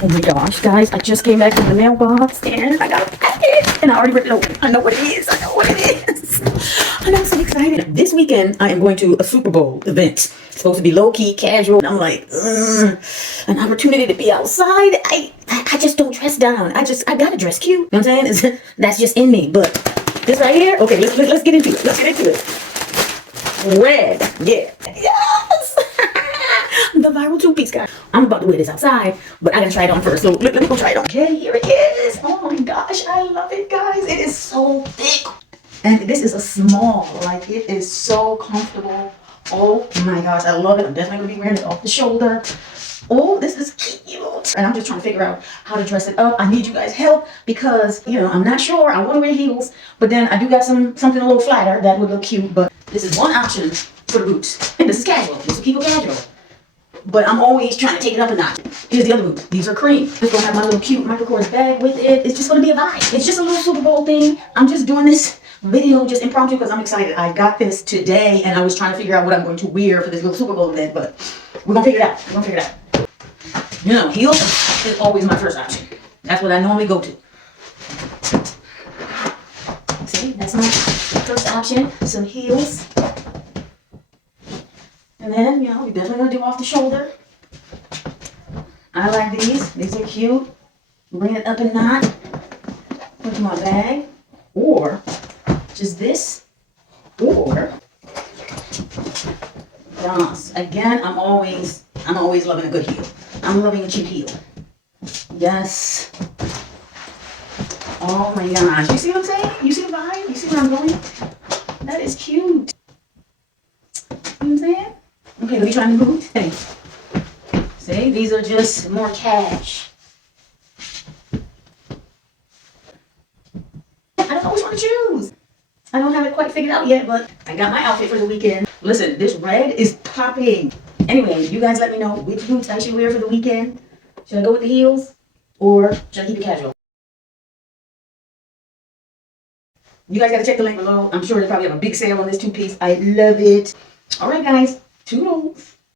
Oh my gosh, guys, I just came back from the mailbox and I got a package and I already ripped it open. I know what it is. I know what it is. And I'm so excited. This weekend, I am going to a Super Bowl event. It's supposed to be low-key, casual. And I'm like, an opportunity to be outside. I just don't dress down. I gotta dress cute. You know what I'm saying? That's just in me. But this right here, okay, let's get into it. Let's get into it. Red, yeah. Yes! The viral two-piece, guys. I'm about to wear this outside, but I gotta try it on first. So let me go try it on. Okay, here it is. Oh my gosh, I love it, guys. It is so thick. And this is a small. Like, it is so comfortable. Oh my gosh, I love it. I'm definitely gonna be wearing it off the shoulder. Oh, this is cute. And I'm just trying to figure out how to dress it up. I need you guys' help because, you know, I'm not sure. I want to wear heels, but then I do got something a little flatter that would look cute. But this is one option for the boots. And this is casual. This will keep it casual. But I'm always trying to take it up a notch. Here's the other boots. These are cream. Just gonna have my little cute Michael Kors bag with it. It's just gonna be a vibe. It's just a little Super Bowl thing. I'm just doing this video just impromptu because I'm excited. I got this today and I was trying to figure out what I'm going to wear for this little Super Bowl event, but we're gonna figure it out. We're gonna figure it out. You know, heels is always my first option. That's what I normally go to. See, that's my first option. Some heels. And then, you know, we're definitely gonna do off the shoulder. I like these. These are cute. Bring it up a notch. Put in my bag. Or just this. Or yes. Again, I'm always loving a good heel. I'm loving a cute heel. Yes. Oh my gosh. You see what I'm saying? You see the vibe? You see where I'm going? That is cute. You know what I'm saying? Okay, let me try the boots. Hey. See, these are just more cash. I don't know which one to choose. I don't have it quite figured out yet, but I got my outfit for the weekend. Listen, this red is popping. Anyway, you guys let me know which boots I should wear for the weekend. Should I go with the heels or should I keep it casual? You guys got to check the link below. I'm sure they probably have a big sale on this two-piece. I love it. All right, guys. Toodles.